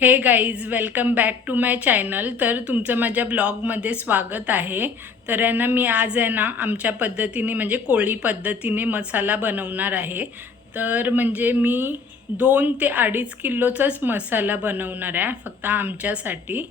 हे guys, welcome back to my channel. तर तुमचं माझ्या ब्लॉगमध्ये स्वागत आहे। तर आहे ना, मी आज आहे ना आमच्या पद्धतीने म्हणजे कोळी पद्धतीने मसाला बनवणार आहे। तर म्हणजे मी 2 ते 2.5 किलोचाच मसाला बनवणार आहे फक्त आमच्यासाठी।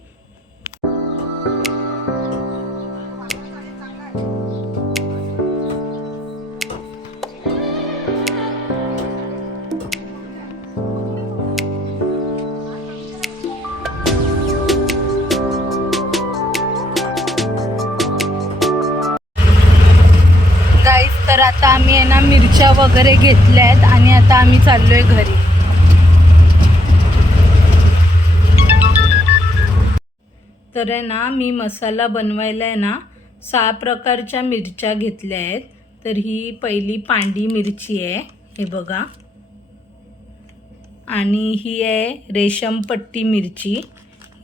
तर आता आम्ही आहे ना मिरच्या वगैरे घेतल्या आहेत आणि आता आम्ही चाललोय घरी। तर आहे ना, मी मसाला बनवायला आहे ना 6 प्रकारच्या मिरच्या घेतल्या आहेत। तर ही पहिली पांडी मिरची आहे, हे बघा। आणि ही आहे रेशमपट्टी मिरची,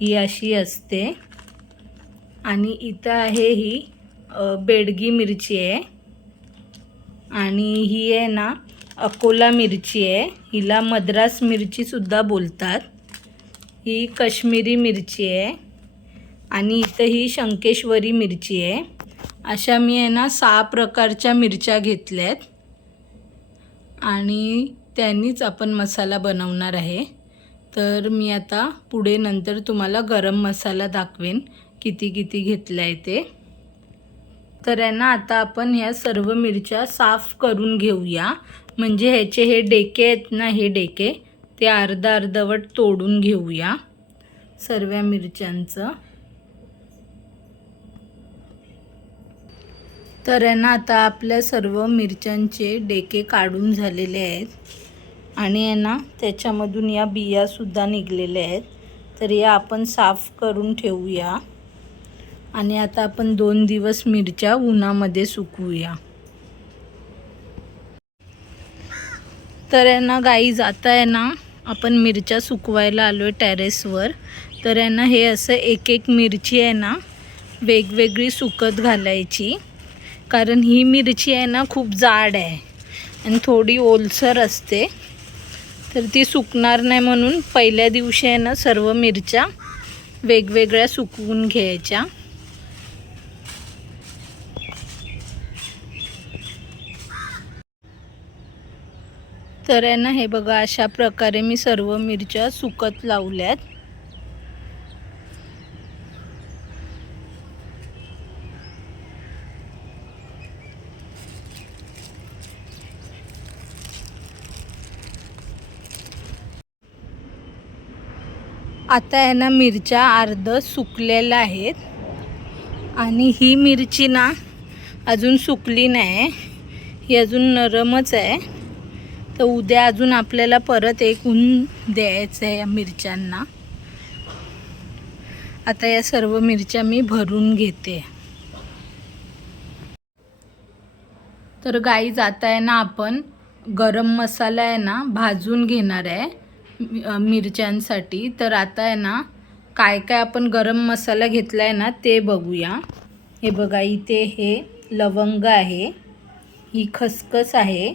ही अशी असते। आणि इथं आहे ही बेडगी मिरची आहे। आणि ही आहे ना अकोला मिरची आहे, हिला मद्रास मिरची सुद्धा बोलतात। ही काश्मीरी मिरची आहे आणि इथं ही शंकेश्वरी मिरची आहे। अशा मी आहे ना 6 प्रकारच्या मिरच्या घेतल्यात आणि त्यांनीच आपण मसाला बनवणार आहे। तर मी आता पुढे नंतर तुम्हाला गरम मसाला दाखवेन किती किती घेतला आहे ते। तर आहे ना, आता आपण ह्या सर्व मिरच्या साफ करून घेऊया। म्हणजे ह्याचे हे डेके आहेत ना, हे डेके ते अर्धवट तोडून घेऊया सर्व मिरच्यांचं। तर आहे ना, आता आपल्या सर्व मिरच्यांचे डेके काढून झालेले आहेत आणि आहे ना त्याच्यामधून या बियासुद्धा निघलेल्या आहेत। तर या आपण साफ करून ठेवूया आणि आता आपण 2 दिवस मिरच्या उन्हामध्ये सुकवूया। तर आहे ना गाईज, आता आहे ना आपण मिरच्या सुकवायला आलो आहे टेरेसवर। तर आहे ना, हे असं एक एक मिरची आहे ना वेगवेगळी सुकत घालायची, कारण ही मिरची आहे ना खूप जाड आहे आणि थोडी ओलसर असते। तर ती सुकणार नाही म्हणून पहिल्या दिवशी आहे ना सर्व मिरच्या वेगवेगळ्या सुकवून घ्यायच्या। तर आहे ना, हे बघा, अशा प्रकारे मी सर्व मिरच्या सुकत लावल्यात। आता आहे ना मिरच्या अर्ध सुकलेल्या आहेत आणि ही मिरची ना अजून सुकली नाही, ही अजून नरमच आहे। तर उद्या अजून आपल्याला परत एक ऊन द्यायचं आहे या मिरच्यांना। आता या सर्व मिरच्या मी भरून घेते। तर गाईज, आता आहे ना आपण गरम मसाला आहे ना भाजून घेणार आहे मिरच्यांसाठी। तर आता आहे ना काय काय आपण गरम मसाला घेतला आहे ना ते बघूया। हे बघा, इथे हे लवंग आहे, ही खसखस आहे,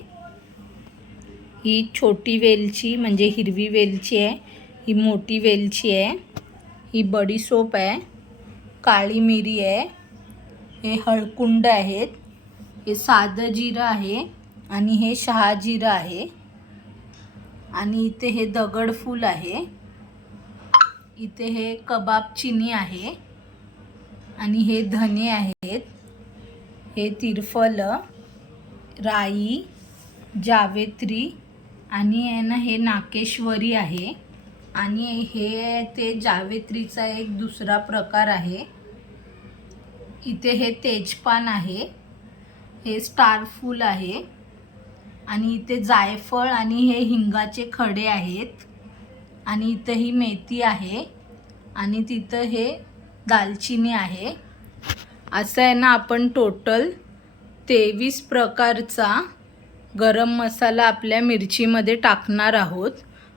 ही छोटी वेलची म्हणजे हिरवी वेलची आहे, ही मोठी वेलची आहे, ही बडीशोप आहे, काळी मिरी आहे, हे हळकुंड आहेत, हे साधं जिरं आहे आणि हे शहाजिरं आहे। आणि इथे हे दगडफूल आहे, इथे हे कबाब चिनी आहे आणि हे धने आहेत, हे तिरफल, राई, जावेत्री आणि आहे ना हे नाकेश्वरी आहे। आणि हे ते जावेत्रीचा एक दुसरा प्रकार आहे। इथे हे तेजपान आहे, हे स्टार फूल आहे आणि इथे जायफळ आणि हे हिंगाचे खडे आहेत। आणि इथे ही मेथी आहे आणि तिथं हे दालचिनी आहे। असं आहे ना आपण टोटल 23 प्रकारचा गरम मसाला आपल्या मिरचीमध्ये टाकणार आहोत।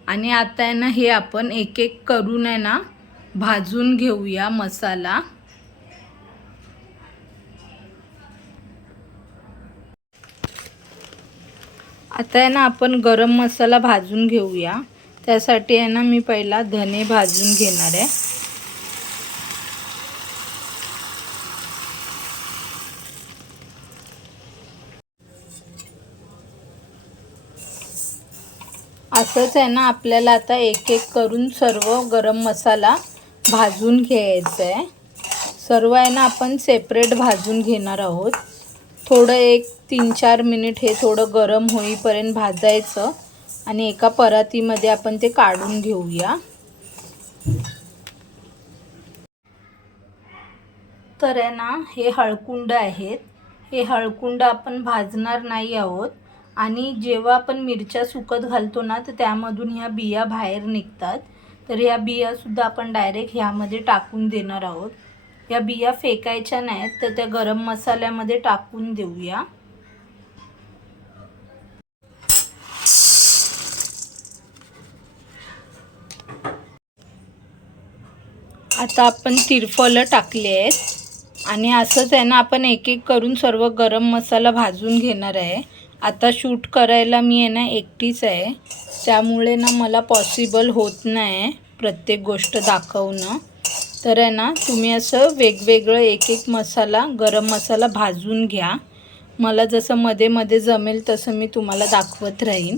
आणि आता आहे ना हे आपण एक एक करून आहे ना भाजून घेऊया मसाला। आता आहे ना आपण गरम मसाला भाजून घेऊया। त्यासाठी आहे ना मी पहिला धने भाजून घेणार आहे. असंच आहे ना आपल्याला आता एक एक करून सर्व गरम मसाला भाजून घ्यायचा आहे. सर्व आहे ना आपण सेपरेट भाजून घेणार आहोत. थोडं 1-3-4 मिनिट हे थोडं गरम होईपर्यंत भाजायचं आणि एका परातीमध्ये आपण ते काढून घेऊया. तर आहे ना हे हळकुंड आहेत. हे हळकुंड आपण भाजणार नाही आहोत आणि जेव्हा आपण मिरच्या सुकत घालतो ना तर त्यामधून ह्या बिया बाहेर निघतात. तर ह्या बियासुद्धा आपण डायरेक्ट ह्यामध्ये टाकून देणार आहोत. या बिया फेकायच्या नाहीत, तर त्या गरम मसाल्यामध्ये टाकून देऊया. आता आपण तिरफळं टाकली आहेत आणि असंच आहे ना आपण एक एक करून सर्व गरम मसाला भाजून घेणार आहे. आता शूट करायला मी आहे ना एकटीच आहे, त्यामुळे ना मला पॉसिबल होत नाही प्रत्येक गोष्ट दाखवणं. तर आहे ना तुम्ही असं वेगवेगळं एक एक मसाला गरम मसाला भाजून घ्या. मला जसं मध्ये मध्ये जमेल तसं मी तुम्हाला दाखवत राहीन.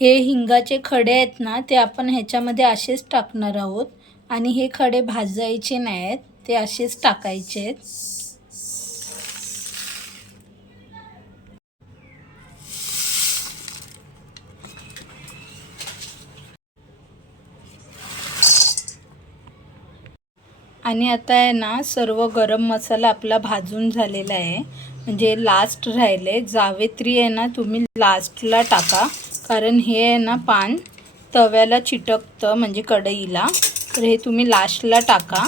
हे हिंगाचे खडे आहेत ना ते आपण ह्याच्यामध्ये असेच टाकणार आहोत आणि हे खडे भाजायचे नाहीत, ते असेच टाकायचे आहेत. आणि आता आहे ना सर्व गरम मसाला आपला भाजून झालेला आहे, म्हणजे लास्ट राहिले. जावेत्री आहे ना तुम्ही लास्टला टाका, कारण हे आहे ना पान तव्याला चिटकतं म्हणजे कढईला, तर हे तुम्ही लास्टला टाका.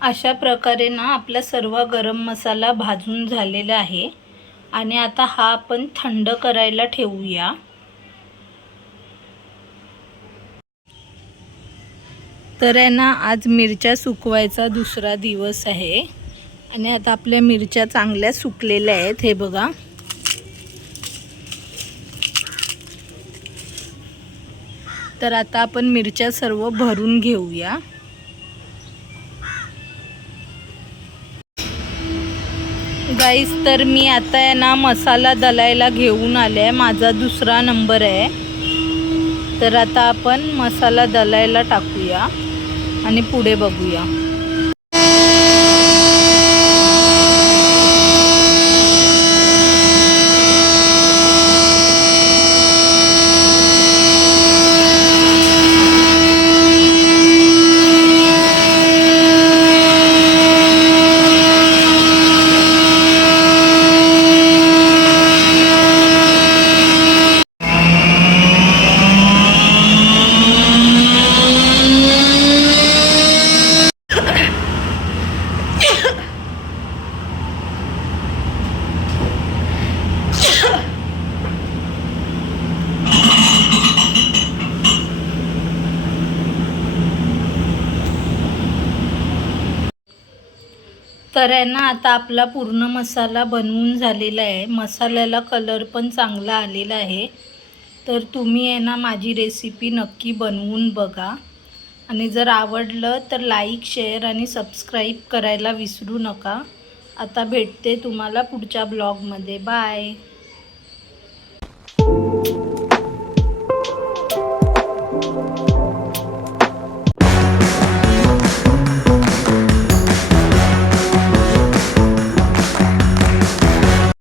अशा प्रकारे ना आपला सर्व गरम मसाला भाजून झालेला आहे आणि आता हा आपण थंड करायला ठेवूया. तर आहे ना आज मिरच्या सुकवायचा दुसरा दिवस आहे आणि आता आपल्या मिरच्या चांगल्या सुकलेल्या आहेत. हे बघा, तर आता आपण मिरच्या सर्व भरून घेऊया. गाईस, तर मी आता आहे ना मसाला दलायला घेऊन आले आहे. माझा दुसरा नंबर आहे. तर आता आपण मसाला दलायला टाकूया आणि पुढे बघूया. तर आहे ना आता आपला पूर्ण मसाला बनवून झालेला आहे. मसाल्याला कलर पण चांगला आलेला आहे. तर तुम्ही आहे ना माझी रेसिपी नक्की बनवून बघा आणि जर आवडलं तर लाईक, शेअर आणि सबस्क्राईब करायला विसरू नका. आता भेटते तुम्हाला पुढच्या ब्लॉगमध्ये. बाय.